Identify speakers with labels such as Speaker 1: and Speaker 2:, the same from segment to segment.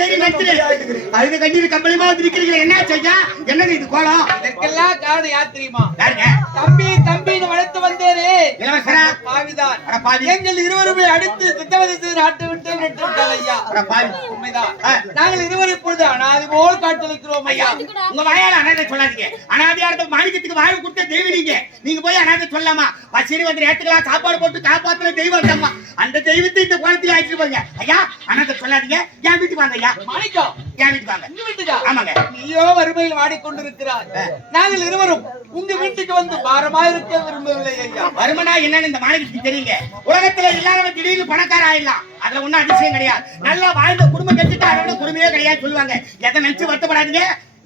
Speaker 1: சரி நிறுத்து. அழுது கண்ணீர் கம்பளியமா வந்து நிக்கிறீங்க என்ன செய்யா? என்னது இது கோலம்?
Speaker 2: இதற்கெல்லாம் காரணம் யார் தெரியுமா? தம்பி தம்பின்னு வளர்த்து வந்தேனே.
Speaker 1: இளவரசரா?
Speaker 2: பாவிதான். எங்கள் இருவருமே அடுத்து சித்தவதத்து நாட்டு விட்டு விட்டு விட்டால் ஐயா உண்மைதான். நாங்கள் இருவரும் இப்பொழுது அனாதி போல் காட்டளிக்கிறோம்
Speaker 1: ஐயா.
Speaker 2: ஐயா
Speaker 1: உங்க வாயால அனாதை சொல்லாதீங்க. அனாதையா இருந்த மாணிக்கத்துக்கு வாய் கொடுத்த தெய்வம் நீங்க நீங்க போய் அனாதை சொல்லலாமா பசிரி வந்து ஏத்துக்கலாம் சாப்பாடு போட்டு காப்பாத்துன தெய்வம் இருந்தம்மா அந்த தெய்வத்தை இந்த குளத்தில் ஆயிட்டு போங்க. ஐயா அனாதை சொல்லாதீங்க. என் வீட்டுக்கு வாங்க ஐயா.
Speaker 2: மாணிக்கம்.
Speaker 1: என் வீட்டுக்கு வாங்க?
Speaker 2: உங்க வீட்டுக்கா?
Speaker 1: ஆமாங்க.
Speaker 2: நீயோ வறுமையில் வாடிக்கொண்டிருக்கிறாய். நாங்கள் இருவரும் உங்க வீட்டுக்கு வந்து பாரமா இருக்க விரும்பவில்லை ஐயா.
Speaker 1: வருமனா என்னன்னு இந்த மாணிக்கத்துக்கு தெரியுங்க உலகத்துல இல்லாதவன் திடீர்னு பணக்கார ஆயிடலாம். அதுல ஒண்ணும் அதிசயம் கிடையாது. நல்லா வாழ்ந்த குடும்பம் கட்டிட்டு அதோட குடும்பமே கிடையாது சொல்லுவாங்க. எதை நினைச்சு வருத்தப்படாதீங்க.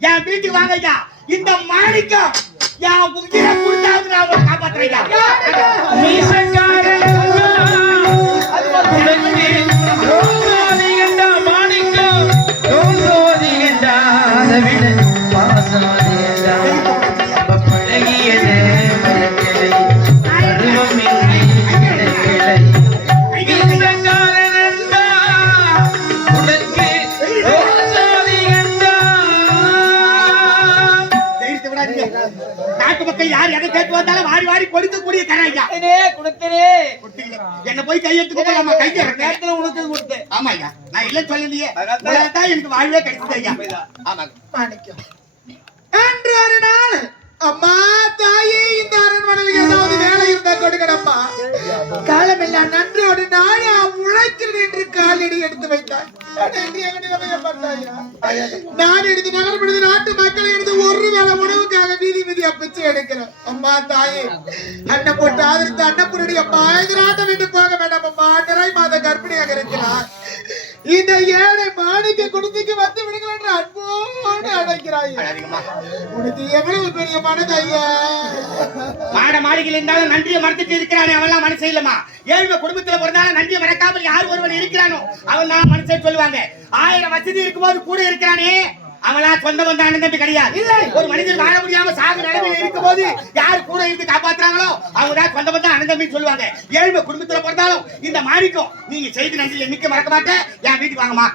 Speaker 1: என் வீட்டுக்கு வாங்க ஐயா. இந்த மாணிக்கம் என் உயிரை கொடுத்தாவது நான் காப்பாத்துறேன் நாட்டு மக்கள் யார் எதை கேட்டு வந்தாலும் வாரி வாரி கொடுக்கக்கூடிய தரம் ஐயா
Speaker 2: கொடுத்தனே.
Speaker 1: என்ன போய் கையெடுத்து போகலாமா கைக்கு இறக்குறேன்.
Speaker 2: நேரத்துல உனக்கு கொடுத்தேன்.
Speaker 1: ஆமா ஐயா நான் இல்ல சொல்லலையே. தான் எனக்கு வாழ்வே கிடைச்சது ஐயா.
Speaker 3: மாணிக்கம். அன்று ஒரு நாள் அம்மா தாயே இந்த அரண்மனையில் ஏதாவது வேலை இருந்தா கொடுக்கடம்மா காலமெல்லாம் நன்றோடு நானே உழைக்கிறேன் என்று காலடி எடுத்து வைத்தாய். நான் எடுத்து நகர்படுது நாட்டு மக்களை எடுத்து ஒரு வீதியா பிச்சை எடுக்கிறேன். அம்மா தாயே அண்ணன் போட்டு ஆதரித்து அன்னப்புரடி அம்மா இந்த நாட்டை விட்டு போக வேண்டாம் அம்மா. நிறை மாத கர்ப்பிணியாக இருக்கிறார். இந்த ஏழை மாணிக்க குடும்பத்துக்கு வந்து விடுங்கள் என்று அன்போடு
Speaker 1: அழாதீங்கம்மா.
Speaker 3: உனக்கு எவ்வளவு பெரிய மனது ஐயா?
Speaker 1: மாட மாளிகையில் இருந்தாலும் நன்றியை மறந்துட்டு இருக்கிறானே அவன்லாம் மனசே இல்லம்மா. ஏழ்மை குடும்பத்துல பிறந்தாலும் நன்றியை மறக்காமல் யார் ஒருவன் இருக்கிறானோ அவன் தான் மனசே சொல்லுவாங்க. ஆயிரம் வசதி இருக்கும்போது கூட இருக்கிறானே. அவன்லாம் சொந்த வந்த தம்பி கிடையாது. இல்ல. ஒரு மனிதன் வாழ முடியாம சாகு நிலைமையில் இருக்கும்போது யார் கூட இருந்து காப்பாத்துறாங்களோ அவங்க தான் சொந்த வந்த தம்பி சொல்லுவாங்க. ஏழ்மை குடும்பத்துல பிறந்தாலும் இந்த மாணிக்கம் நீங்க செய்து நன்றியில் நிக்க மறக்க மாட்டேன். என் வீட்டுக்கு வாங்கம்மா.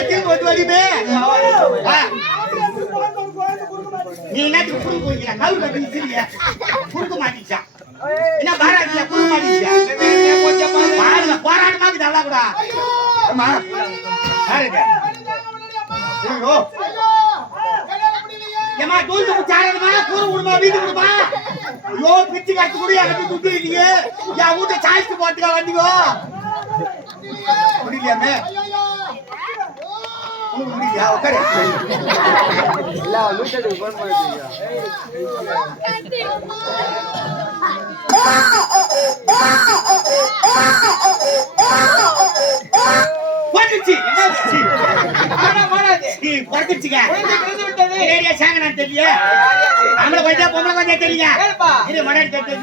Speaker 1: எல்லாத்தையும் என் தலையில திரும்ப நீ என்னத்துக்கு குறுக்கு போய்க்கிற? கவுரு கட்டி நிக்கிறிய. குறுக்கு மாட்டிக்கிச்சா? என்ன பாராட்டியா? குறுக்கு மாட்டிக்கிச்சா? பாருங்க, போராட்டமா இருக்குது அவ்வளவு கூட. அம்மா, பாருங்க. ஐயோ. ஏம்மா, தூண்டு குச்சாரதுமா, கூறு விடுமா, வீட்டு விடுமா? ஐயோ, பிச்சு கட்டு கூட எனக்கு துட்டு இல்லையே. என் வீட்டை சாய்ஸ்க்கு போட்டுக்கா வந்தீங்க. முடியலையாமே?
Speaker 2: கேளுப்பா.
Speaker 1: இது.
Speaker 2: யார் அது?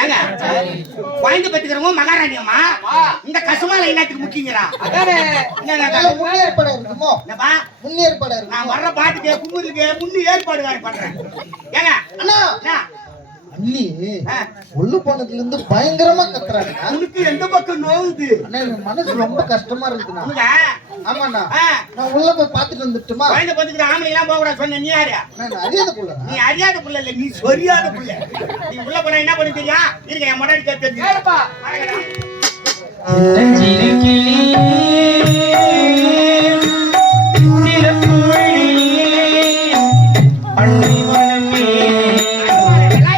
Speaker 1: ஏங்க குழந்தை பெற்றுக்கிறவங்க மகாராணி அம்மா. இந்த கசுமால என்னத்துக்கு முக்கியங்கிறா.
Speaker 3: முன்னேற்பாடு
Speaker 1: நான் வர்ற பாட்டுக்கு கும்பலுக்கு முன்னு ஏற்பாடு வேற பண்றேன். ஏங்க
Speaker 3: அண்ணா.
Speaker 1: ஆ,
Speaker 3: உள்ள போனதுல இருந்து பயங்கரமா கத்துறாங்க.
Speaker 1: உனக்கு எந்த பக்கம் நோவுது
Speaker 3: அண்ணா எனக்கு மனசு ரொம்ப கஷ்டமா இருக்குண்ணா. ஆமாண்ணா. நான் உள்ள போய் பாத்துட்டு வந்துட்டுமா?
Speaker 1: குழந்தை பெற்றுக்கிற ஆம்பளை எல்லாம் போக கூடாது சொன்ன நீ யாரு?
Speaker 3: அறியாத புள்ள
Speaker 1: நீ அறியாத புள்ள இல்ல நீ சொரியாத புள்ள. நீ உள்ள போனா என்ன பண்ணு தெரியா இருங்க என் மடாடி கேட்டு.
Speaker 4: சின்னஞ்சில